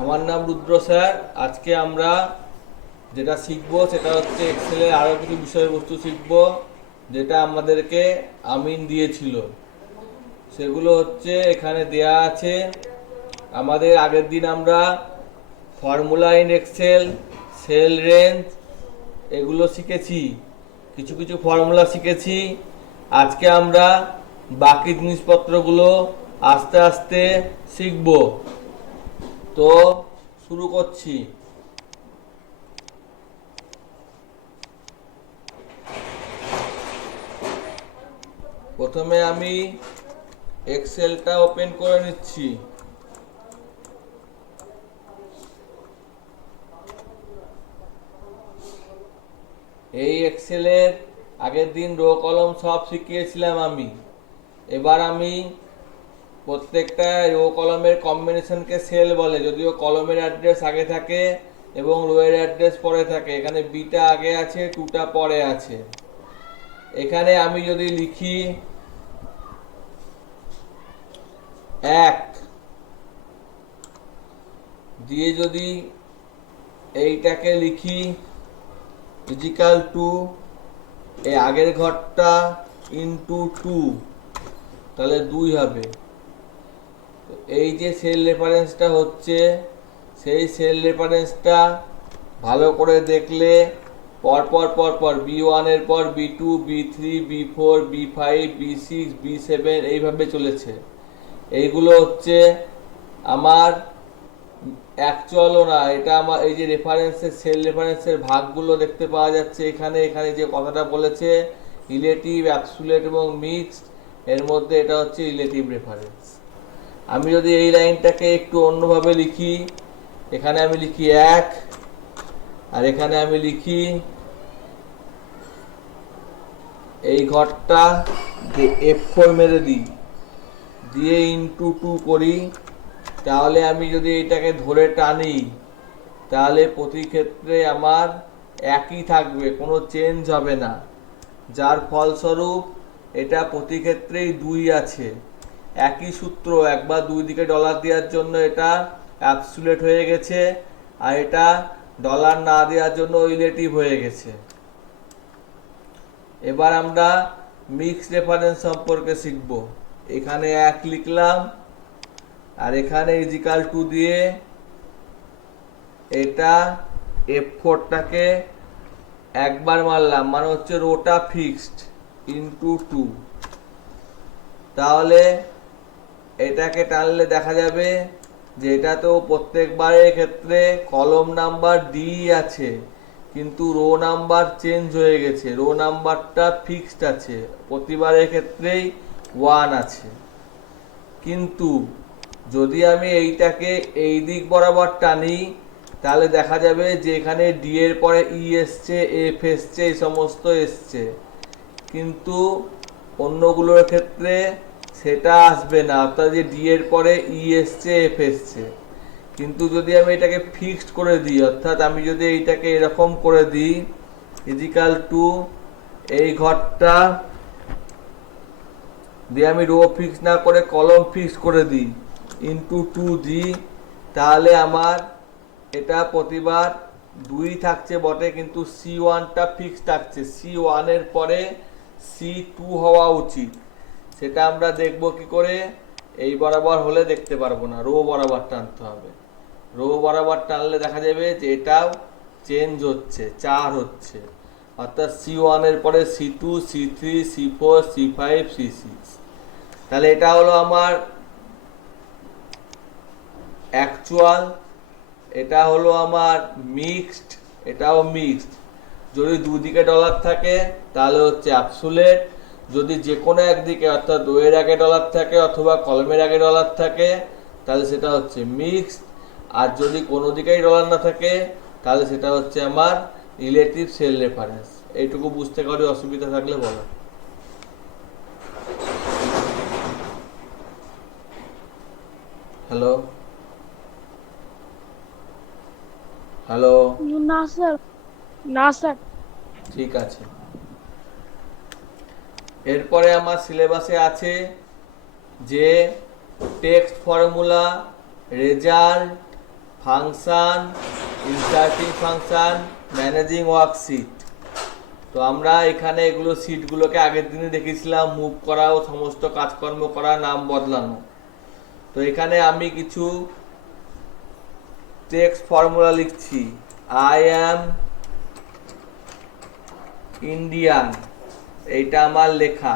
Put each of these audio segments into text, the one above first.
আমার নাম রুদ্র স্যার। আজকে আমরা যেটা শিখবো সেটা হচ্ছে এক্সেলের আরও কিছু বিষয়বস্তু শিখবো, যেটা আমাদেরকে আমিন দিয়েছিল। সেগুলো হচ্ছে এখানে দেয়া আছে। আমাদের আগের দিন আমরা formula in Excel, cell range এগুলো শিখেছি, কিছু কিছু ফর্মুলা শিখেছি। আজকে আমরা বাকি জিনিসপত্রগুলো আস্তে আস্তে শিখব। তো শুরু করছি। প্রথমে আমি এক্সেলটা ওপেন করে নিচ্ছি। এই এক্সেলের আগের দিন রো কলম সব শিখিয়েছিলাম আমি। এবার আমি প্রত্যেকটা রো কলমের কম্বিনেশনকে সেল বলে, যদিও কলমের অ্যাড্রেস আগে থাকে এবং রো এর অ্যাড্রেস পরে থাকে। এখানে বিটা আগে আছে, টুটা পরে আছে। এখানে আমি যদি লিখি 1 দিয়ে যদি এইটাকে লিখি ইজিক্যাল টু এই আগের ঘরটা ইনটু 2, তাহলে 2 হবে। এই যে সেল রেফারেন্সটা হচ্ছে, সেই সেল রেফারেন্সটা ভালো করে দেখলে পরপর পরপর B1 এর পর B2, B3, B4, B5, B6, B7 এইভাবে চলেছে। এইগুলো হচ্ছে আমার অ্যাকচুয়ালও না, এটা আমার এই যে রেফারেন্সের সেল রেফারেন্সের ভাগগুলো দেখতে পাওয়া যাচ্ছে এখানে। এখানে যে কথাটা বলেছে রিলেটিভ, অ্যাবসুলেট এবং মিক্সড, এর মধ্যে এটা হচ্ছে রিলেটিভ রেফারেন্স। আমি যদি এই লাইনটাকে একটু অন্যভাবে লিখি, এখানে আমি লিখি 1 আর এখানে আমি লিখি এই ঘরটা F4 মেরে দিই, দিয়ে ইনটু 2 করি, তাহলে আমি যদি এইটাকে ধরে টানি তাহলে প্রতি ক্ষেত্রে আমার একই থাকবে, কোনো চেঞ্জ হবে না। যার ফলস্বরূপ এটা প্রতি ক্ষেত্রেই 2 আছে। একই সূত্র, একবার দুই দিকে ডলার দেওয়ার জন্য এটা অ্যাবসুলেট হয়ে গেছে, আর এটা ডলার না দেওয়ার জন্য রিলেটিভ হয়ে গেছে। এবার আমরা মিক্স রেফারেন্স সম্পর্কে শিখব। এখানে 1 লিখলাম আর এখানে ইজিক্যাল টু দিয়ে এটা F4টাকে একবার মারলাম, মানে হচ্ছে রোটা ফিক্সড ইনটু 2। তাহলে এটাকে টানলে দেখা যাবে যে এটাতেও প্রত্যেকবারের ক্ষেত্রে কলম নাম্বার ডি আছে, কিন্তু রো নাম্বার চেঞ্জ হয়ে গেছে, রো নাম্বারটা ফিক্সড আছে, প্রতিবারের ক্ষেত্রেই 1 আছে। কিন্তু যদি আমি এইটাকে এই দিক বরাবর টানি তাহলে দেখা যাবে যে এখানে ডি এর পরে ই এসছে, এফ এসছে, এই সমস্ত এসছে, কিন্তু অন্যগুলোর ক্ষেত্রে সেটা আসবে না, অর্থাৎ যে ডি এর পরে ই এসছে, এফ এসছে। কিন্তু যদি আমি এটাকে ফিক্সড করে দিই, অর্থাৎ আমি যদি এইটাকে এরকম করে দিই ইজিক্যাল টু এই ঘরটা দিয়ে আমি রো ফিক্স না করে কলম ফিক্স করে দিই ইনটু 2 দিই, তাহলে আমার এটা প্রতিবার 2 থাকছে বটে, কিন্তু C1টা ফিক্স থাকছে। C1 এর পরে C2 হওয়া উচিত। সেটা আমরা দেখব কি করে, এই বরাবর হলে দেখতে পারবো না, রো বরাবর টানতে হবে। রো বরাবর টানলে দেখা যাবে যে এটাও চেঞ্জ হচ্ছে, 4 হচ্ছে, অর্থাৎ C1 এর পরে C2, C3, C4, C5, C6। তাহলে এটা হলো আমার অ্যাকচুয়াল, এটা হলো আমার মিক্সড, এটাও মিক্সড। যদি দুদিকে ডলার থাকে তাহলে হচ্ছে অ্যাবসুলেট, যদি যে কোনো একদিকে অর্থাৎ রোয়ের আগে ডলার থাকে অথবা কলমের আগে ডলার থাকে তাহলে সেটা হচ্ছে মিক্সড, আর যদি কোনো দিকেই ডলার না থাকে তাহলে সেটা হচ্ছে আমার রিলেটিভ সেল রেফারেন্স। এইটুকু বুঝতে কারো অসুবিধা থাকলে বলো। Hello, hello. না স্যার, না স্যার। ঠিক আছে। এরপরে আমার সিলেবাসে আছে যে text formula, result, function, inserting function, managing worksheet. তো আমরা এখানে এগুলো শিটগুলোকে আগের দিনে দেখেছিলাম, মুভ করা ও সমস্ত কাজকর্ম করা, নাম বদলানো। তো এখানে আমি কিছু টেক্সট ফর্মুলা লিখছি। আই অ্যাম ইন্ডিয়ান, এইটা আমার লেখা।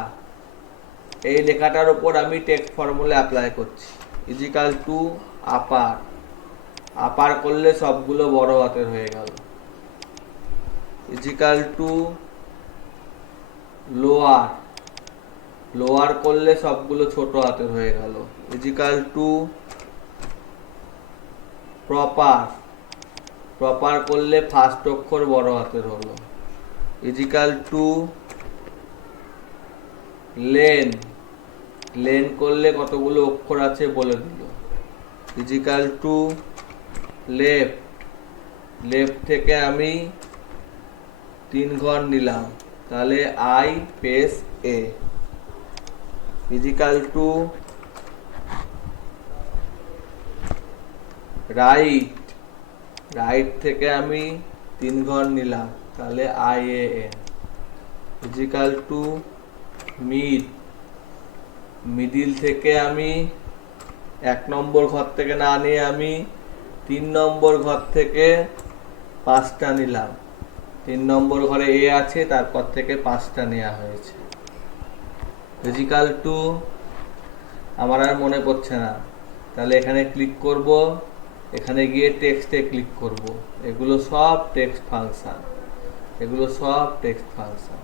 এই লেখাটার উপর আমি টেক্সট ফর্মুলা অ্যাপ্লাই করছি। ইজিক্যাল টু আপার, আপার করলে সবগুলো বড় হাতের হয়ে গেল। ইজিক্যাল টু লোয়ার, লোয়ার করলে সবগুলো ছোট হাতের হয়ে গেল। ইজিক্যাল টু প্রপার, প্রপার করলে ফার্স্ট অক্ষর বড় হাতের হলো। ইজিক্যাল টু লেন, লেন করলে কতগুলো অক্ষর আছে বলে দিল। ইজিক্যাল টু লেফট, লেফট থেকে আমি 3 ঘর নিলাম, তাহলে আই পেস A. Equal to right, right থেকে আমি 3 ঘর নিলাম, তাহলে I A N. Equal to mid, middle থেকে আমি 1 নম্বর ঘর থেকে না নিয়ে আমি 3 নম্বর ঘর থেকে 5টা নিলাম। 3 নম্বর ঘরে এ আছে, তারপর থেকে 5টা নেওয়া হয়েছে। ইজিক্যাল টু, আমার আর মনে পড়ছে না, তাহলে এখানে ক্লিক করব, এখানে গিয়ে টেক্সটে ক্লিক করব। এগুলো সব টেক্সট ফাংশন, এগুলো সব টেক্সট ফাংশন।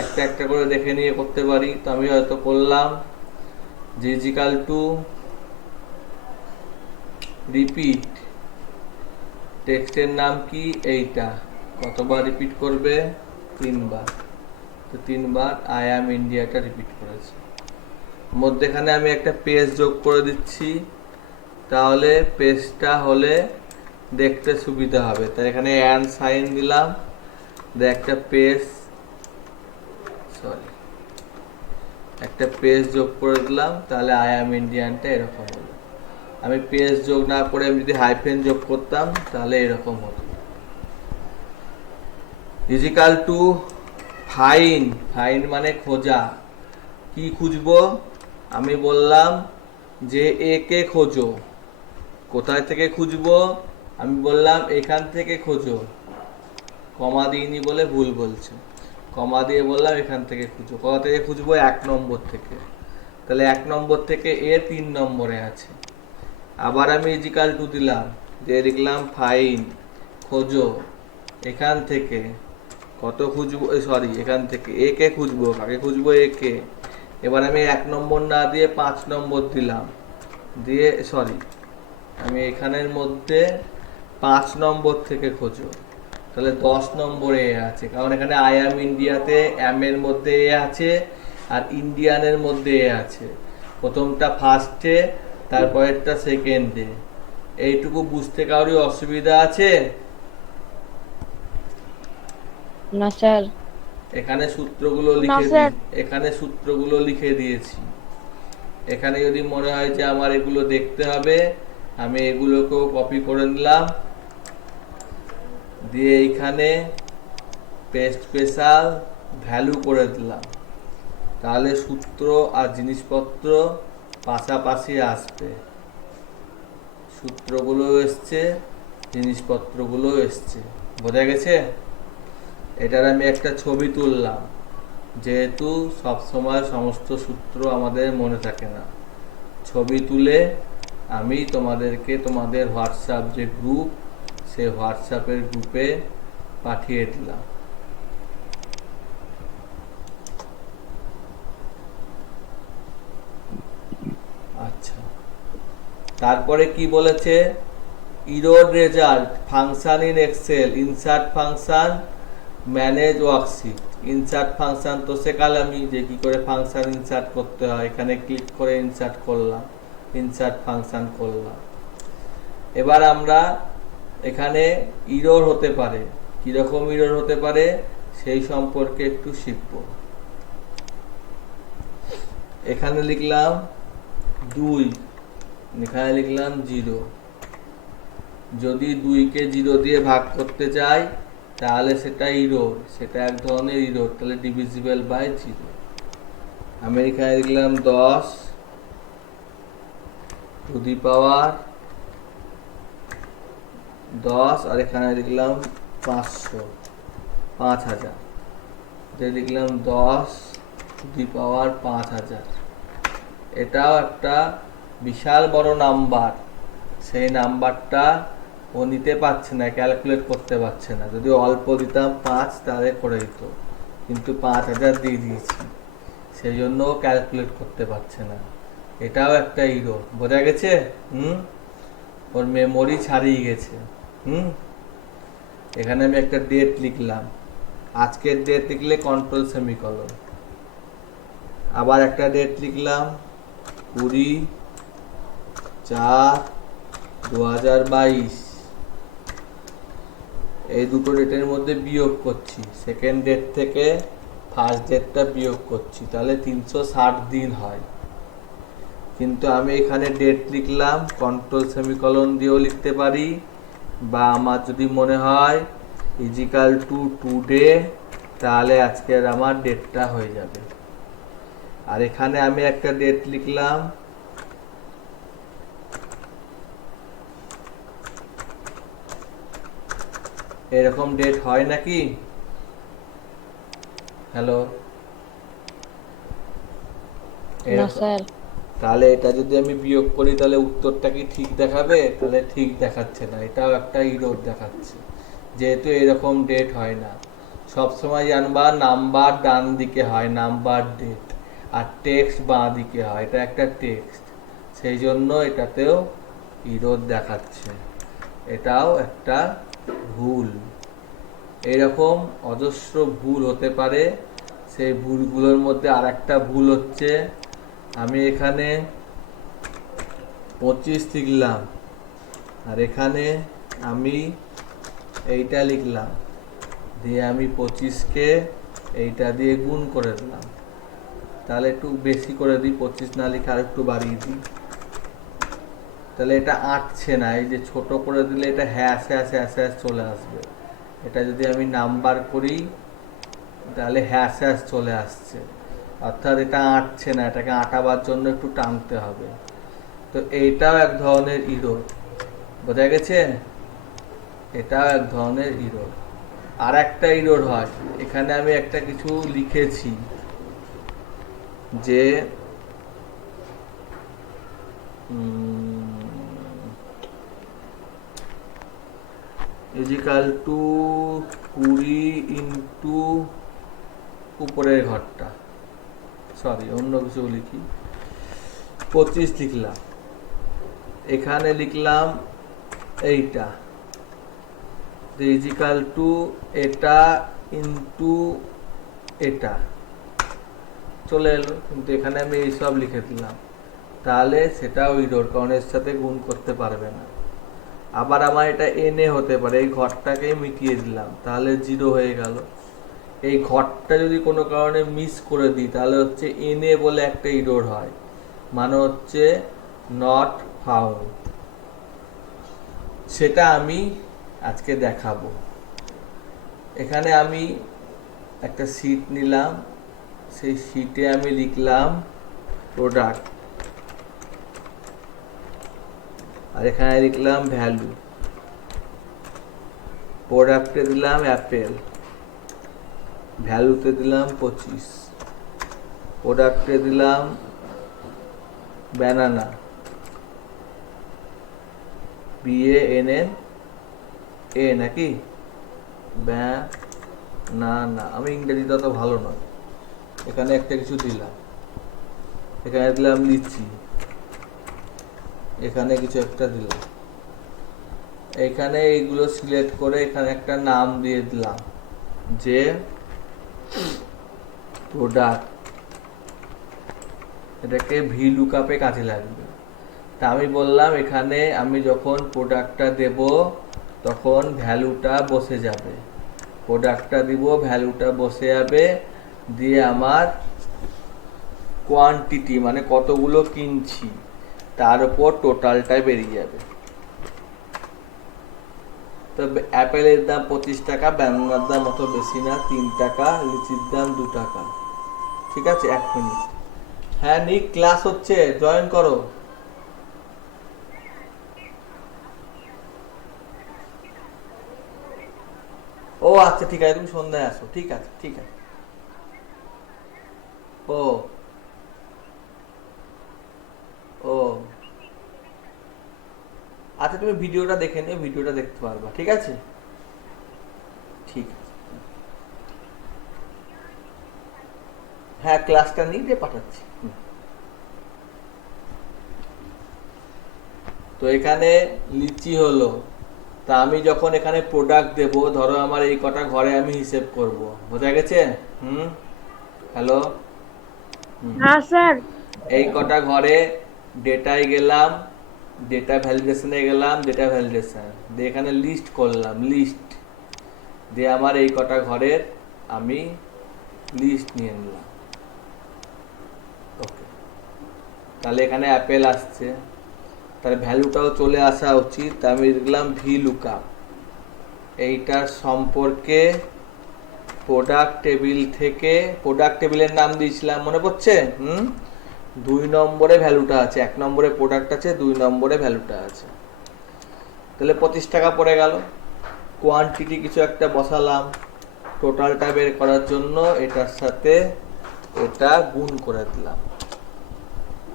একটা একটা করে দেখে নিয়ে করতে পারি। তো আমি হয়তো করলাম যে ইজিক্যাল টু রিপিট, টেক্সটের নাম কি এইটা, কতবার রিপিট করবে? 3 বার। তো 3 বার আই অ্যাম ইন্ডিয়াটা রিপিট করেছে। মধ্যেখানে আমি একটা পেজ যোগ করে দিচ্ছি, তাহলে পেজটা হলে দেখতে সুবিধা হবে। তাই এখানে অ্যান্ড সাইন দিলাম, একটা পেজ, সরি, একটা পেজ যোগ করে দিলাম, তাহলে আই অ্যাম ইন্ডিয়ানটা এরকম হলো। আমি পেজ যোগ না করে আমি যদি হাইফেন যোগ করতাম তাহলে এরকম হতো। ইজিক্যাল টু ফাইন, ফাইন মানে খোঁজা। কি খুঁজবো? আমি বললাম যে এ কে খোঁজো। কোথায় থেকে খুঁজবো? আমি বললাম এখান থেকে খোঁজো। কমা দিইনি বলে ভুল বলছে, কমা দিয়ে বললাম এখান থেকে খুঁজো। কোথা থেকে খুঁজবো? 1 নম্বর থেকে। তাহলে 1 নম্বর থেকে এ 3 নম্বরে আছে। আবার আমি ইজিক্যাল টু দিলাম, দিয়ে লিখলাম ফাইন, খোঁজো এখান থেকে। কত খুঁজবো? সরি, এখান থেকে এ কে খুঁজবো। কাকে খুঁজবো? এ কে। এবার আমি 1 নম্বর না দিয়ে 5 নম্বর দিলাম, দিয়ে সরি, আমি এখানের মধ্যে 5 নম্বর থেকে খোঁজো। তাহলে 10 নম্বরে এ আছে, কারণ এখানে আই অ্যাম ইন্ডিয়াতে অ্যাম এর মধ্যে এ আছে আর ইন্ডিয়ানের মধ্যে এ আছে। প্রথমটা ফার্স্টে, তারপরেরটা সেকেন্ডে। এইটুকু বুঝতে কারোর অসুবিধা আছে? না স্যার। এখানে সূত্রগুলো লিখে এখানে সূত্রগুলো লিখে দিয়েছি। এখানে যদি মনে হয় যে আমার এগুলো দেখতে হবে, আমি এগুলোকেও কপি করে নিলাম, দিয়ে এইখানে পেস্ট স্পেশাল ভ্যালু করে দিলাম। তাহলে সূত্র আর জিনিসপত্র পাশাপাশি আসবে। সূত্রগুলো এসছে, জিনিসপত্রগুলো এসছে। বোঝা গেছে? এটার আমি একটা ছবি তুললাম, যেহেতু সবসময় সমস্ত সূত্র আমাদের মনে থাকে না। ছবি তুলে আমি তোমাদেরকে তোমাদের হোয়াটসঅ্যাপ যে গ্রুপ, সেই হোয়াটসঅ্যাপের গ্রুপে পাঠিয়ে দিলাম। আচ্ছা, তারপরে কি বলেছে? Error result function in Excel, insert function, manage worksheet. Insert function তো শেখালামই যে কি করে ফাংশন ইনসার্ট করতে হয়। এখানে ক্লিক করে ইনসার্ট করলাম, ইনসার্ট ফাংশন করলাম। এবার আমরা এখানে ইরর হতে পারে, কিরকম ইরর হতে পারে সেই সম্পর্কে একটু শিখব। এখানে লিখলাম 2, এখানে লিখলাম 0। যদি 2-কে 0 দিয়ে ভাগ করতে চাই তাহলে সেটা ইরোর, সেটা এক ধরনের ইরোর, তাহলে ডিভিজিবল বাই 0। আমি এখানে লিখলাম 10 টু দি পাওয়ার 10 আর এখানে লিখলাম 500, 5000, লিখলাম 10 টু দি পাওয়ার 5000। এটাও একটা বিশাল বড় নাম্বার, সেই নাম্বারটা ও নিতে পারছে না, ক্যালকুলেট করতে পারছে না। যদি অল্প দিতাম 5 তাহলে করে দিত, কিন্তু 5000 দিয়ে দিয়েছি, সেই জন্য ক্যালকুলেট করতে পারছে না। এটাও একটা ইরোর, বোঝা গেছে? ওর মেমোরি ছাড়িয়ে গেছে। এখানে আমি একটা ডেট লিখলাম, আজকের ডেট লিখলে কন্ট্রোল সেমিকলন, আবার একটা ডেট লিখলাম 20/4/2022। এই দুটো ডেটের মধ্যে বিয়োগ করছি, সেকেন্ড ডেট থেকে ফার্স্ট ডেটটা বিয়োগ করছি, তাহলে 360 দিন হয়। কিন্তু আমি এখানে ডেট লিখলাম, কন্ট্রোল সেমিকলন দিয়েও লিখতে পারি, বা আমার যদি মনে হয় ইজিক্যাল টু টুডে, তাহলে আজকের আমার ডেটটা হয়ে যাবে। আর এখানে আমি একটা ডেট লিখলাম, এরকম ডেট হয় নাকি? হ্যালো, না স্যার। তাহলে এটা যদি আমি বিয়োগ করি তাহলে উত্তরটা কি ঠিক দেখাবে? তাহলে ঠিক দেখাচ্ছে না, এটাও একটা ইরোর দেখাচ্ছে, যেহেতু এরকম ডেট হয় না। সবসময় জানবা নাম্বার ডান দিকে হয়, নাম্বার ডেট, আর টেক্সট বাঁ দিকে হয়, এটা একটা টেক্সট, সেই জন্য এটাতেও ইরোর দেখাচ্ছে। এটাও একটা ভুল। এরকম অজস্র ভুল হতে পারে। সেই ভুলগুলোর মধ্যে আর একটা ভুল হচ্ছে, আমি এখানে 25 লিখলাম আর এখানে আমি এইটা লিখলাম, দিয়ে আমি 25কে এইটা দিয়ে গুণ করে দিলাম, তাহলে একটু বেশি করে দিই, 25 না লিখে আর একটু বাড়িয়ে দিই, তাহলে এটা আঁটছে না। এই যে ছোট করে দিলে এটা হ্যাশ হ্যাশ হ্যাশ হ্যাশ চলে আসবে, এটা যদি আমি নাম্বার করি তাহলে হ্যাশ হ্যাশ চলে আসছে, অর্থাৎ এটা আঁটছে না, এটাকে আঁটাবার জন্য একটু টানতে হবে। তো এইটাও এক ধরনের ইরোর, বোঝা গেছে? এটাও এক ধরনের ইরোর। আর একটা ইরোর হয়, এখানে আমি একটা কিছু লিখেছি যে ইজিক্যাল টু 20 ইন্টু উপরের ঘরটা, সরি অন্য কিছু লিখি, 25 লিখলাম, এখানে লিখলাম এইটা ইজিক্যাল টু এটা ইন্টু এটা, চলে এলো, কিন্তু এখানে আমি এইসব লিখে দিলাম, তাহলে সেটাও ইরোর, কারণ এর সাথে গুণ করতে পারবে না। আবার আমার এটা এনে হতে পারে, এই ঘরটাকেই মিটিয়ে দিলাম, তাহলে 0 হয়ে গেল। এই ঘরটা যদি কোনো কারণে মিস করে দিই তাহলে হচ্ছে এনে বলে একটা ইরোর হয়, মানে হচ্ছে নট ফাউন্ড। সেটা আমি আজকে দেখাবো। এখানে আমি একটা শীট নিলাম, সেই শীটে আমি লিখলাম প্রোডাক্ট, আর এখানে লিখলাম ভ্যালু, প্রোডাক্টে দিলাম অ্যাপেল, ভ্যালুতে দিলাম 25, প্রোডাক্টে দিলাম ব্যানানা, BANNA নাকি ব্যানানা, আমি ইংরেজিটা তো ভালো নয়, এখানে একটা কিছু দিলাম, এখানে দিলাম লিচি, এখানে কিছু একটা দিলাম, এখানে এইগুলো সিলেক্ট করে এখানে একটা নাম দিয়ে দিলাম যে প্রোডাক্ট, এটাকে VLOOKUP-এ কাজে লাগবে। তা আমি বললাম এখানে আমি যখন প্রোডাক্টটা দেব তখন ভ্যালুটা বসে যাবে, প্রোডাক্টটা দিব, ভ্যালুটা বসে যাবে, দিয়ে আমার কোয়ান্টিটি মানে কতগুলো কিনছি তার উপর টোটালটা বেরিয়ে যাবে। তো অ্যাপেলের দাম 25 টাকা, ব্যানানার দাম অত বেশি না, 3 টাকা, লিচির দাম 2 টাকা। ঠিক আছে, 1 মিনিট। হ্যাঁ নিক, ক্লাস হচ্ছে, জয়েন করো। ও আচ্ছা ঠিক আছে, তুমি সন্ধ্যায় আসো, ঠিক আছে ঠিক আছে। ও ও আচ্ছা, তুমি ভিডিওটা দেখে নিও, ভিডিওটা দেখতে পারবা, ঠিক আছে। ঠিক আছে, হ্যাঁ ক্লাসটা নিয়ে দিয়ে পাঠাচ্ছি। তো এখানে লিচি হলো, তা আমি যখন এখানে প্রোডাক্ট দেব, ধরো আমার এই কটা ঘরে আমি হিসেব করব, বোঝা গেছে? হুম, হ্যালো। হুম, হ্যাঁ স্যার। এই কটা ঘরে ডেটায় গেলাম, ডেটা ভ্যালিডেশনে গেলাম, ডেটা ভ্যালিডেশন দিয়ে এখানে লিস্ট করলাম, লিস্ট দিয়ে আমার এই কটা ঘরের আমি লিস্ট নিয়ে নিলাম। ওকে, তাহলে এখানে অ্যাপেল আসছে, তার ভ্যালুটাও চলে আসা উচিত। তা আমি লিখলাম ভি লুকআপ, এইটার সম্পর্কে প্রোডাক্ট টেবিল থেকে, প্রোডাক্ট টেবিলের নাম দিয়েছিলাম মনে পড়ছে? 2 নম্বরে ভ্যালুটা আছে, 1 নম্বরে প্রোডাক্ট আছে, 2 নম্বরে ভ্যালুটা আছে। তাহলে 25 টাকা পড়ে গেল। কোয়ান্টিটি কিছু একটা বসালাম টোটালটা বের করার জন্য, এটার সাথে এটা গুণ করে দিলাম।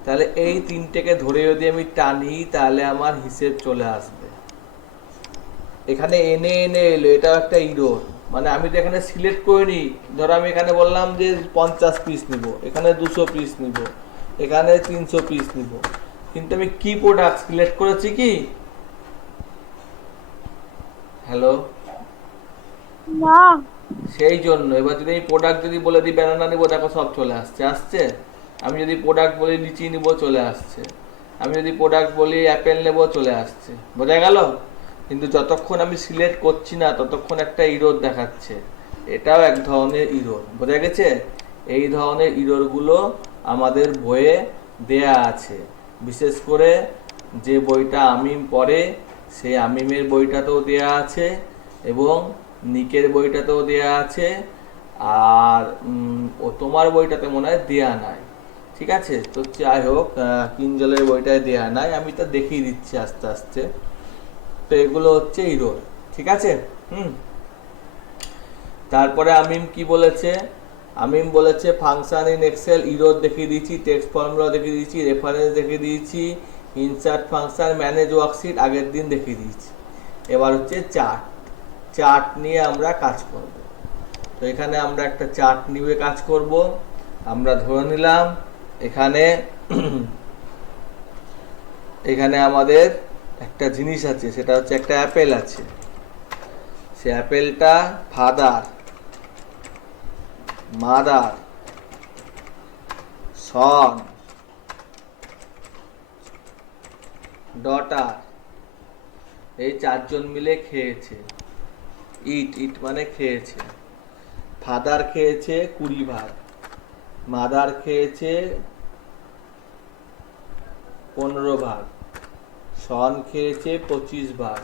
তাহলে এই তিনটেকে ধরে যদি আমি টানি তাহলে আমার হিসেব চলে আসবে। এখানে এনে এনে এলো, এটাও একটা ইরোর, মানে আমি তো এখানে সিলেক্ট করিনি। ধরো আমি এখানে বললাম যে 50 পিস নিব, এখানে 200 পিস নিব, এখানে 300 পিস নিব, কিন্তু আমি কি প্রোডাক্ট সিলেক্ট করেছি কি? হ্যালো, না সেই জন্য এবার যদি এই প্রোডাক্ট যদি বলে দিই ব্যানানা নিবো, দেখো সব চলে আসছে, আসছে। আমি যদি প্রোডাক্ট বলি লিচি নিবো, চলে আসছে। আমি যদি প্রোডাক্ট বলি অ্যাপেল নেবো, চলে আসছে। বোঝা গেল? কিন্তু যতক্ষণ আমি সিলেক্ট করছি না ততক্ষণ একটা ইরোর দেখাচ্ছে, এটাও এক ধরনের ইরোর। বোঝা গেছে? এই ধরনের ইরোরগুলো আমাদের বইয়ে দেয়া আছে, বিশেষ করে যে বইটা আমিম পড়ে সেই আমিমের বইটাতেও দেয়া আছে, এবং নিকের বইটাতেও দেয়া আছে, আর ও তোমার বইটাতে মনে হয় দেয়া নাই। ঠিক আছে, তো যাই হোক, কিঞ্জলের বইটায় দেয়া নাই, আমি তো দেখিয়ে দিচ্ছি আস্তে আস্তে। তো এগুলো হচ্ছে ইরোর, ঠিক আছে। তারপরে আমিম কি বলেছে? আমিম বলেছে ফাংশন ইন এক্সেল ইরোর দেখিয়ে দিয়েছি, টেক্সট ফর্মুলা দেখিয়ে দিয়েছি, রেফারেন্স দেখিয়ে দিয়েছি, ইনসার্ট ফাংশন, ম্যানেজ ওয়ার্কশিট আগের দিন দেখিয়ে দিয়েছি। এবার হচ্ছে চার্ট, চার্ট নিয়ে আমরা কাজ করব। তো এখানে আমরা একটা চার্ট নিয়ে কাজ করব। আমরা ধরে নিলাম এখানে এখানে আমাদের একটা জিনিস আছে, সেটা হচ্ছে একটা অ্যাপেল আছে। সে অ্যাপেলটা ফাদার, মাদার, সন, ডটার, এই 4 জন মিলে খেয়েছে। ইট, ইট মানে খেয়েছে। ফাদার খেয়েছে 20 ভাগ, মাদার খেয়েছে 15 ভাগ, সন খেয়েছে 25 ভাগ।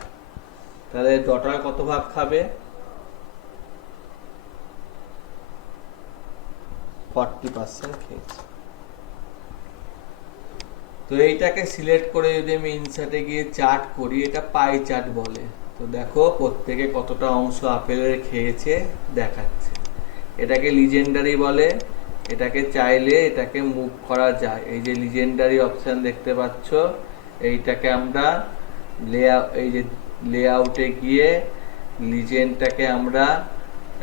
তাহলে ডটার কত ভাগ খাবে? 40% খেয়েছে। তো এইটাকে সিলেক্ট করে যদি আমি ইনসার্টে গিয়ে চার্ট করি, এটা পাই চার্ট বলে। তো দেখো প্রত্যেকে কতটা অংশ আপেলের খেয়েছে দেখাচ্ছে। এটাকে লিজেন্ডারি বলে। এটাকে চাইলে এটাকে মুভ করা যায়, এই যে লিজেন্ডারি অপশন দেখতে পাচ্ছ, এইটাকে আমরা এই যে লেআউটে গিয়ে লিজেন্ডটাকে আমরা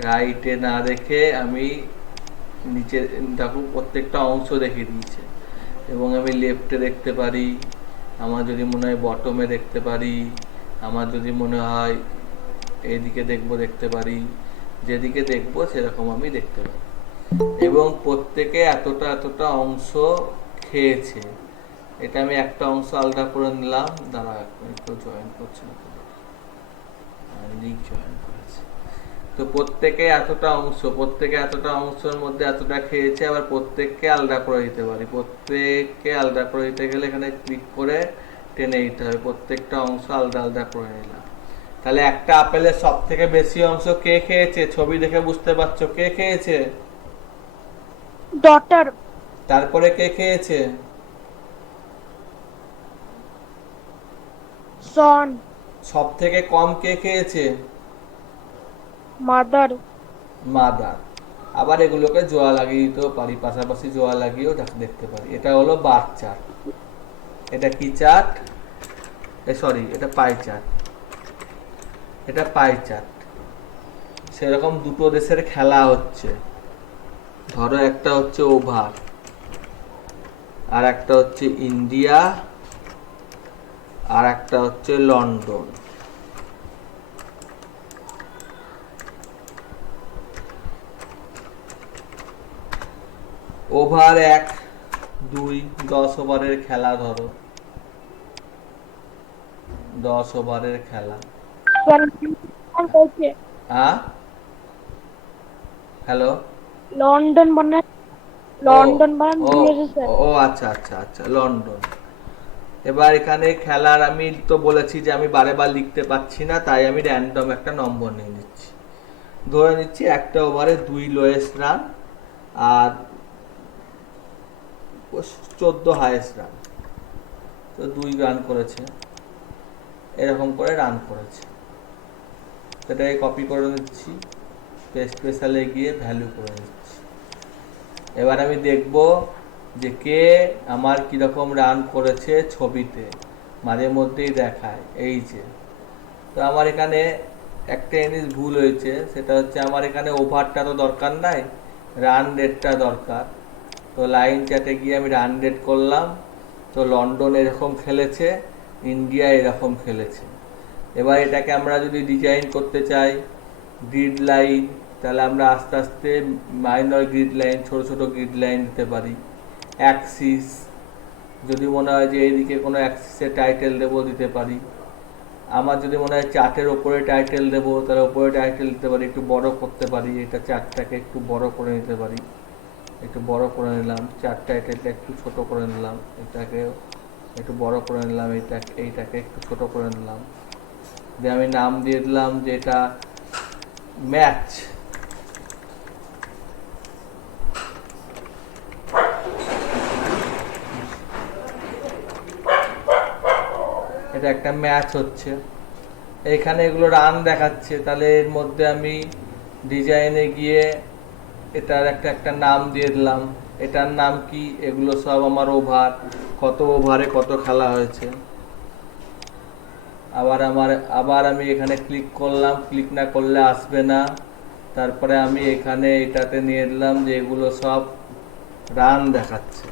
রাইটে না রেখে আমি নিচে, দেখো প্রত্যেকটা অংশ দেখিয়ে দিয়েছে, এবং আমি লেফটে দেখতে পারি, আমার যদি মনে হয় বটমে দেখতে পারি, আমার যদি মনে হয় এইদিকে দেখবো দেখতে পারি, যেদিকে দেখবো সেরকম আমি দেখতে পারি। এবং প্রত্যেকে এতটা এতটা অংশ খেয়েছে। এটা আমি একটা অংশ আলাদা করে নিলাম, দাঁড়া একটু জয়েন করছে না, লিঙ্ক জয়েন করেছে। তো প্রত্যেকে এতটা অংশ, প্রত্যেকে এতটা অংশের মধ্যে এতটা খেয়েছে, আবার প্রত্যেককে আলাদা করে দিতে পারি। প্রত্যেককে আলাদা করে দিতে গেলে এখানে ক্লিক করে টেনে দিতে হবে, প্রত্যেকটা অংশ আলাদা আলাদা করে নিলাম। তাহলে একটা আপেলের সব থেকে বেশি অংশ কে খেয়েছে? ছবি দেখে বুঝতে পারছো কে খেয়েছে। ডটার, তারপরে কে খেয়েছে? সন, সব থেকে কম কে খেয়েছে? Mother, mother. আবার এগুলোকে জোড়া লাগিয়ে দিতেও পারি, পাশাপাশি জোড়া লাগিয়েও দেখতে পারি। এটা হলো বার চার্ট। এটা কি চার্ট? সরি, এটা পাই চার্ট। এটা পাই চার্ট। সেরকম দুটো দেশের খেলা হচ্ছে। ধরো একটা হচ্ছে ওভার, আর একটা হচ্ছে ইন্ডিয়া, আর একটা হচ্ছে লন্ডন। ওভার 1, 2, 10 ওভারের খেলা। ধরো 10 ওভারের খেলা। হ্যাঁ, হ্যালো। লন্ডন বানান, লন্ডন বানান ও ভুলে স্যার। ও আচ্ছা আচ্ছা আচ্ছা, লন্ডন। এবার এখানে খেলার আমি তো বলেছি যে আমি বারে বার লিখতে পাচ্ছি না, তাই আমি র্যান্ডম একটা নম্বর নিয়ে নিচ্ছি। ধরে নিচ্ছি একটা ওভারে 2 লোয়েস্ট রান আর 14 হাইয়েস্ট রান। তো 2 রান করেছে, এরকম করে রান করেছে। সেটাকে কপি করে নিচ্ছি, স্পেশালে গিয়ে ভ্যালু করে নিচ্ছি। এবার আমি দেখব যে কে আমার কিরকম রান করেছে ছবিতে, মাঝে মধ্যেই দেখায় এই যে। তো আমার এখানে একটা জিনিস ভুল হয়েছে, সেটা হচ্ছে আমার এখানে ওভারটা তো দরকার নাই, রান রেটটা দরকার। তো লাইন চ্যাটে গিয়ে আমি রান রেট করলাম। তো লন্ডন এরকম খেলেছে, ইন্ডিয়া এরকম খেলেছে। এবার এটাকে আমরা যদি ডিজাইন করতে চাই গ্রিড লাইন, তাহলে আমরা আস্তে আস্তে মাইনর গ্রিড লাইন, ছোট ছোট গ্রিড লাইন দিতে পারি। অ্যাক্সিস, যদি মনে হয় যে এইদিকে কোনো অ্যাক্সিসের টাইটেল দেবো, দিতে পারি। আমার যদি মনে হয় চার্টের ওপরে টাইটেল দেবো, তাহলে ওপরে টাইটেল দিতে পারি, একটু বড় করতে পারি। এটা চার্টটাকে একটু বড় করে নিতে পারি, একটু বড় করে নিলাম। চার্ট টাইটেলটা একটু ছোট করে নিলাম, এটাকে একটু বড় করে নিলাম, এইটাকে একটু ছোট করে নিলাম। দিয়ে আমি নাম দিয়ে দিলাম যে এটা ম্যাচ। এটা একটা ম্যাচ হচ্ছে, এখানে এগুলো রান দেখাচ্ছে। তাহলে এর মধ্যে আমি ডিজাইনে গিয়ে এটার একটা নাম দিয়ে দিলাম। এটার নাম কি? এগুলো সব আমার ওভার, কত ওভারে কত খেলা হয়েছে। আবার আমি এখানে ক্লিক করলাম, ক্লিক না করলে আসবে না। তারপরে আমি এখানে এটাতে নিয়ে দিলাম যে এগুলো সব রান দেখাচ্ছে।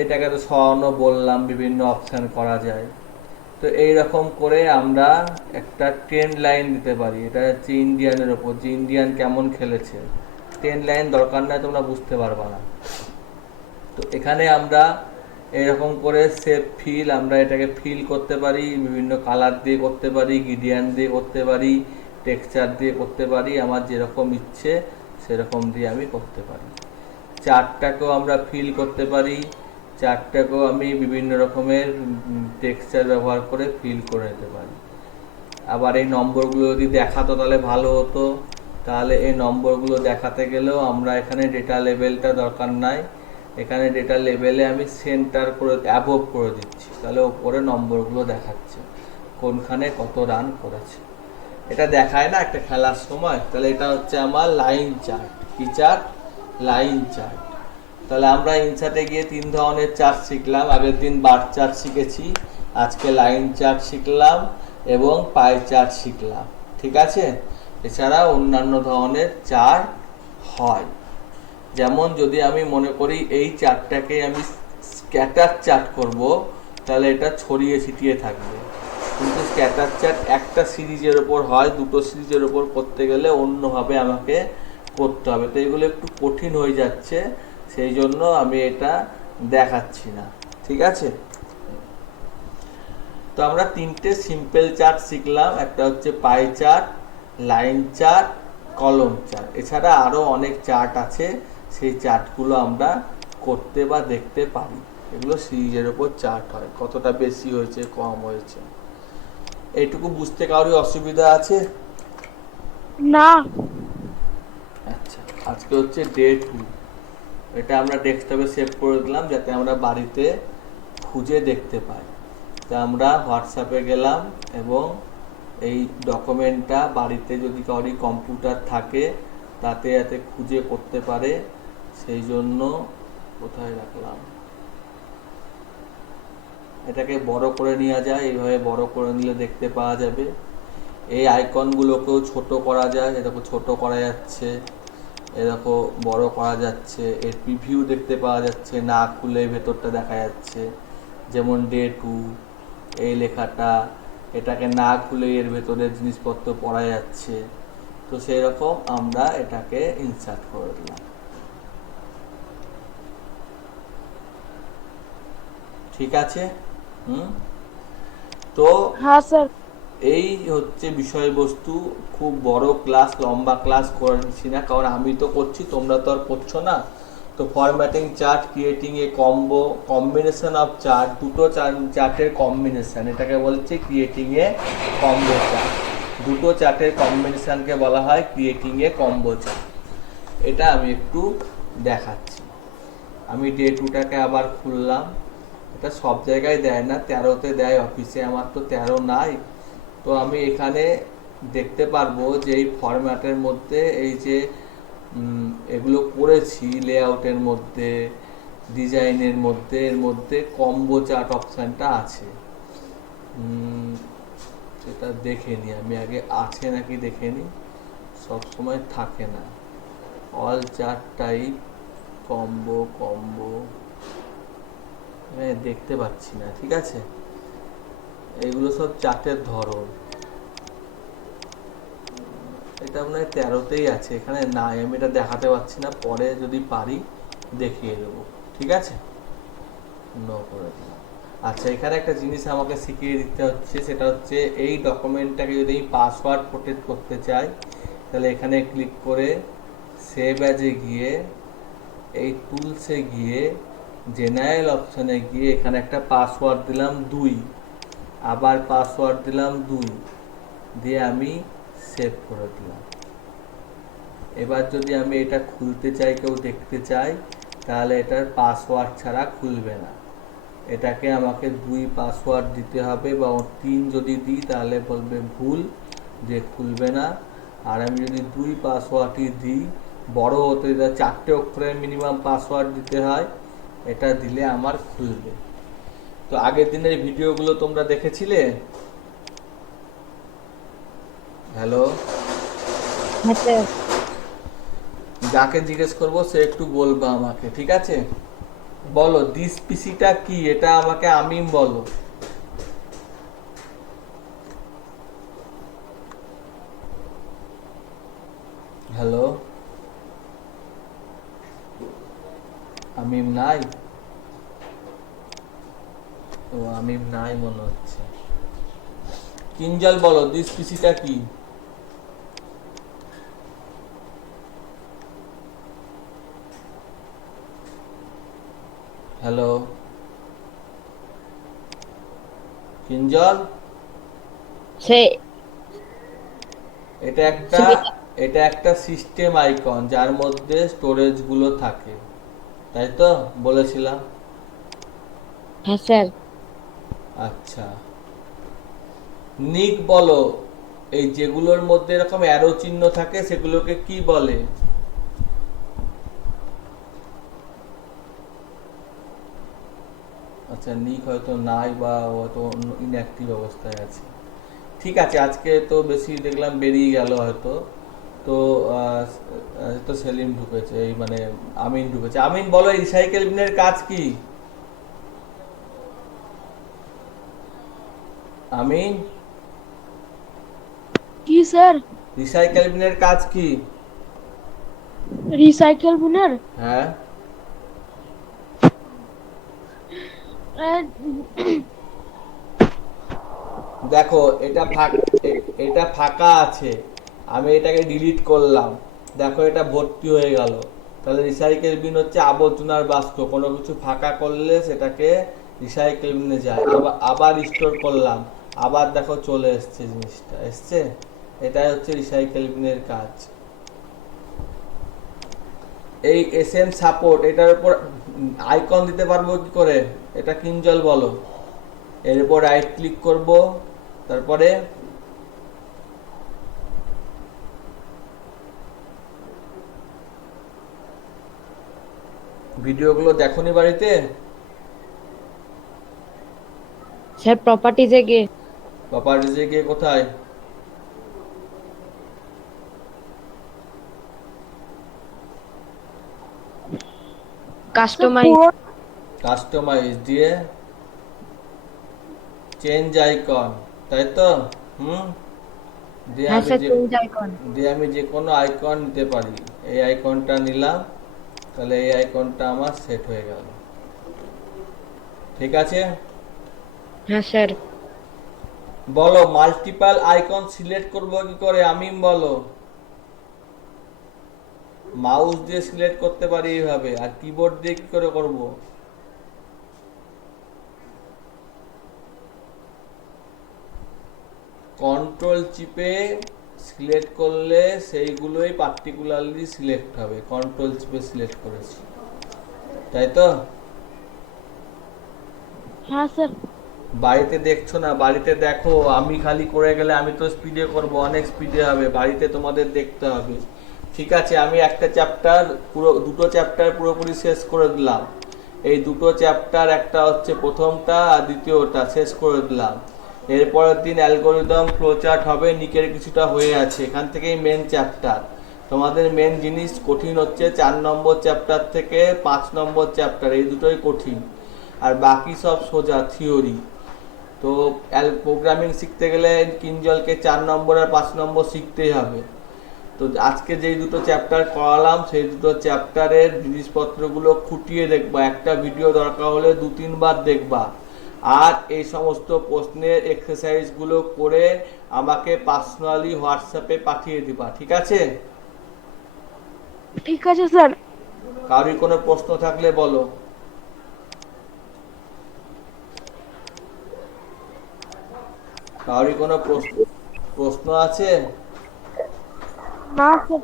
এটাকে তো সরানো বললাম, বিভিন্ন অপশান করা যায়। তো এইরকম করে আমরা একটা ট্রেন্ড লাইন দিতে পারি। এটা হচ্ছে ইন্ডিয়ানের ওপর, যে ইন্ডিয়ান কেমন খেলেছে। ট্রেন্ড লাইন দরকার নাই, তোমরা বুঝতে পারবা না। তো এখানে আমরা এরকম করে সেভ ফিল, আমরা এটাকে ফিল করতে পারি, বিভিন্ন কালার দিয়ে করতে পারি, গ্রেডিয়েন্ট দিয়ে করতে পারি, টেক্সচার দিয়ে করতে পারি। আমার যেরকম ইচ্ছে সেরকম দিয়ে আমি করতে পারি। চার্টটাকেও আমরা ফিল করতে পারি, চার্টটাকেও আমি বিভিন্ন রকমের টেক্সচার ব্যবহার করে ফিল করে নিতে পারি। আবার এই নম্বরগুলো যদি দেখাতো তাহলে ভালো হতো। তাহলে এই নম্বরগুলো দেখাতে গেলেও আমরা এখানে ডেটা লেভেলটা দরকার নাই, এখানে ডেটা লেভেলে আমি সেন্টার করে অ্যাবোভ করে দিচ্ছি। তাহলে ওপরে নম্বরগুলো দেখাচ্ছে কোনখানে কত রান করেছে। এটা দেখায় না একটা খেলার সময়। তাহলে এটা হচ্ছে আমার লাইন চার্ট। কি চার্ট? Line chart. তাহলে আমরা ইনসার্টে গিয়ে 3 ধরনের চার্ট শিখলাম। আগের দিন বার চার্ট শিখেছি, আজকে লাইন চার্ট শিখলাম এবং পাই চার্ট শিখলাম। ঠিক আছে? এছাড়া অন্যান্য ধরনের চার্ট হয়। যেমন যদি আমি মনে করি এই চার্টটাকে আমি স্ক্যাটার চার্ট করব, তাহলে এটা ছড়িয়ে ছিটিয়ে থাকবে। কিন্তু স্ক্যাটার চার্ট একটা সিরিজের ওপর হয়, দুটো সিরিজের ওপর করতে গেলে অন্যভাবে আমাকে করতে হবে। তো এগুলো একটু কঠিন হয়ে যাচ্ছে, সেই জন্য আমি এটা দেখাচ্ছি না। ঠিক আছে? তো আমরা 3টে সিম্পল চার্ট শিখলাম। একটা হচ্ছে পাই চার্ট, লাইন চার্ট, কলম চার্ট। এছাড়া আরও অনেক চার্ট আছে, সেই চার্টগুলো আমরা করতে বা দেখতে পারি। এগুলো সিরিজের ওপর চার্ট হয়, কতটা বেশি হয়েছে কম হয়েছে। এইটুকু বুঝতে কারোর অসুবিধা আছে? না। আচ্ছা, আজকে হচ্ছে ডে 2। এটা আমরা ডেস্কটপে সেভ করে দিলাম যাতে আমরা বাড়িতে খুঁজে দেখতে পাই। তা আমরা হোয়াটসঅ্যাপে গেলাম এবং এই ডকুমেন্টটা বাড়িতে যদি কারোর কম্পিউটার থাকে তাতে যাতে খুঁজে করতে পারে সেই জন্য কোথায় রাখলাম, এটাকে বড় করে নেওয়া যায়। এইভাবে বড় করে নিলে দেখতে পাওয়া যাবে। এই আইকনগুলোকেও ছোট করা যায়, এরকম ছোট করা যাচ্ছে, এরকম বড় করা যাচ্ছে। এর প্রিভিউ দেখতে পাওয়া যাচ্ছে, না খুলে ভেতরটা দেখা যাচ্ছে। যেমন ডে 2 এই লেখাটা, এটাকে না খুলে এর ভেতরের জিনিসপত্র পড়া যাচ্ছে। তো সেই রকম আমরা এটাকে ইনসার্ট করে দিলাম। ঠিক আছে? তো হ্যাঁ স্যার। এই হচ্ছে বিষয়বস্তু। খুব বড় ক্লাস, লম্বা ক্লাস করছি না, কারণ আমি তো করছি, তোমরা তো আর করছো না। তো formatting chart, creating a combo, combination of chart, দুটো চার্টের কম্বিনেশন, এটাকে বলছে ক্রিয়েটিং এ কম্বো চার্ট। দুটো চার্টের কম্বিনেশনকে বলা হয় ক্রিয়েটিং এ কম্বো চার্ট। এটা আমি একটু দেখাচ্ছি। আমি ডে 2টাকে আবার খুললাম। এটা সব জায়গায় দেয় না, 13তে দেয় অফিসে, আমার তো 13 নাই। তো আমি এখানে দেখতে পারবো যে এই ফরম্যাটের মধ্যে এই যে এগুলো করেছি লেআউটের মধ্যে, ডিজাইনের মধ্যে, এর মধ্যে কম্বো চার্ট অপশানটা আছে। সেটা দেখে নিই আমি আগে, আছে নাকি দেখে নিই। সবসময় থাকে না। All chart type, combo combo দেখতে পাচ্ছি না। ঠিক আছে, এগুলো সব চার্টের ধরন। এটা মনে হয় 13তেই আছে, এখানে নাই, আমি এটা দেখাতে পারছি না, পরে যদি পারি দেখিয়ে দেবো। ঠিক আছে, নো করে দিলাম। আচ্ছা, এখানে একটা জিনিস আমাকে শিখিয়ে দিতে হচ্ছে, সেটা হচ্ছে এই ডকুমেন্টটাকে যদি আমি পাসওয়ার্ড প্রোটেক্ট করতে চাই তাহলে এখানে ক্লিক করে সেভ অ্যাজে গিয়ে এই টুলসে গিয়ে জেনারেল অপশানে গিয়ে এখানে একটা পাসওয়ার্ড দিলাম 2, আবার পাসওয়ার্ড দিলাম 2, দিয়ে আমি সেভ করে দিলাম। এবার যদি আমি এটা খুলতে চাই, কেউ দেখতে চাই, তাহলে এটার পাসওয়ার্ড ছাড়া খুলবে না। এটাকে আমাকে 2 পাসওয়ার্ড দিতে হবে, বা 3 যদি দিই তাহলে বলবে ভুল, যে খুলবে না। আর আমি যদি 2 পাসওয়ার্ডই দিই, বড় হতে 4টে অক্ষরের মিনিমাম পাসওয়ার্ড দিতে হয়, এটা দিলে আমার খুলবে। তো আগের দিনের ভিডিওগুলো তোমরা দেখেছিলে? হ্যালো, যাকে জিজ্ঞেস করবো সে একটু বলবা আমাকে, ঠিক আছে? বলো দিস পিসিটা কি, এটা আমাকে আমিম বলো। হ্যালো, আমিম নাই? ও আমিম নাই মনে হচ্ছে। কিঞ্জল বলো দিস পিসিটা কি? হ্যালো কিঞ্জল, সে এটা একটা এটা একটা সিস্টেম আইকন যার মধ্যে স্টোরেজ গুলো থাকে, তাই তো বলেছিলাম? হ্যাঁ স্যার। আচ্ছা, নিক বলো, এই যেগুলোর মধ্যে এরকম অ্যারো চিহ্ন থাকে সেগুলোকে কি বলে? আচ্ছা, নিক হয়তো নাই বা হয়তো ইনঅ্যাক্টিভ অবস্থায় আছে। ঠিক আছে, আজকে তো বেশি দেখলাম বেরিয়ে গেল হয়তো। তো তো সেলিম ঢুকেছে, এই মানে আমিন ঢুকেছে। আমিন বলো রিসাইকেল বিনের কাজ কি? আমিন, কি স্যার? রিসাইকেল বিনের কাজ কি? রিসাইকেল বিনের হ্যাঁ, দেখো এটা ফাঁকা আছে, আমি এটাকে ডিলিট করলাম, দেখো এটা ভর্তি হয়ে গেল। তাহলে রিসাইকেল বিন হচ্ছে আবর্জনার বাস্ক, কোনো কিছু ফাঁকা করলে সেটাকে রিসাইকেল বিনে যায়। আবার রিস্টোর করলাম, আবার দেখো চলে এসছে, জিনিসটা এসছে। এটাই হচ্ছে রিসাইকেল বিনের কাজ। এই এসএম সাপোর্ট, এটার উপর আইকন দিতে পারবো কি করে, এটা কিঞ্জল বলো। এর উপর রাইট ক্লিক করব, তারপরে ভিডিওগুলো দেখোনি বাড়িতে? স্যার প্রপার্টিজে গিয়ে। প্রপার্টিজে গিয়ে কোথায়? কাস্টমাইজ। পুরো কাস্টমাইজ দিয়ে চেঞ্জ আইকন, তাই তো? দিয়ে হ্যাঁ আমি স্যার, যে চেঞ্জ আইকন। দিয়ে আমি যে কোনো আইকন নিতে পারি। এই আইকনটা নিলাম, তাহলে এই আইকনটা আমার সেট হয়ে গেল। ঠিক আছে, হ্যাঁ স্যার। বলো মাল্টিপল আইকন সিলেক্ট করব কি করে, আমি বলো। মাউস দিয়ে সিলেক্ট করতে পারি এইভাবে, আর কিবোর্ড দিয়ে কি করে করব? কন্ট্রোল চিপে সিলেক্ট করলে সেইগুলোই পার্টিকুলারলি সিলেক্ট হবে। কন্ট্রোল চিপে সিলেক্ট করেছি, তাই তো? হ্যাঁ স্যার। বাড়িতে দেখছো না, বাড়িতে দেখো। আমি খালি করে গেলে আমি তো স্পিডে করব, অনেক স্পিডে হবে, বাড়িতে তোমাদের দেখতে হবে। ঠিক আছে, আমি একটা চ্যাপ্টার পুরো, দুটো চ্যাপ্টার পুরোপুরি শেষ করে দিলাম। এই দুটো চ্যাপ্টার, একটা হচ্ছে প্রথমটা আর দ্বিতীয়টা শেষ করে দিলাম। এরপরের দিন অ্যালগোরিদম ফ্লোচার্ট হবে, নিকের কিছুটা হয়ে আছে। এখান থেকেই মেন চ্যাপ্টার। তোমাদের মেন জিনিস কঠিন হচ্ছে 4 নম্বর চ্যাপ্টার থেকে 5 নম্বর চ্যাপ্টার, এই দুটোই কঠিন। আর বাকি সব সোজা থিওরি। তো প্রোগ্রামিং শিখতে গেলে কিঞ্জলকে 4 নম্বর আর 5 নম্বর শিখতেই হবে। তো আজকে যেই দুটো চ্যাপ্টার করালাম, সেই দুটো চ্যাপ্টারের জিনিসপত্রগুলো খুঁটিয়ে দেখবা। একটা ভিডিও দরকার হলে 2-3 বার দেখবা। আর এই সমস্ত প্রশ্নের এক্সারসাইজগুলো করে আমাকে পার্সোনালি হোয়াটসঅ্যাপে পাঠিয়ে দিবা, ঠিক আছে? ঠিক আছে স্যার। কারোর কোনো প্রশ্ন থাকলে বলো। কারোর কোনো প্রশ্ন আছে? না স্যার।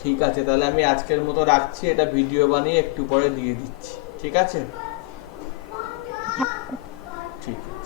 ঠিক আছে, তাহলে আমি আজকের মতো রাখছি। এটা ভিডিও বানিয়ে একটু পরে দিয়ে দিচ্ছি, ঠিক আছে? ঠিক আছে।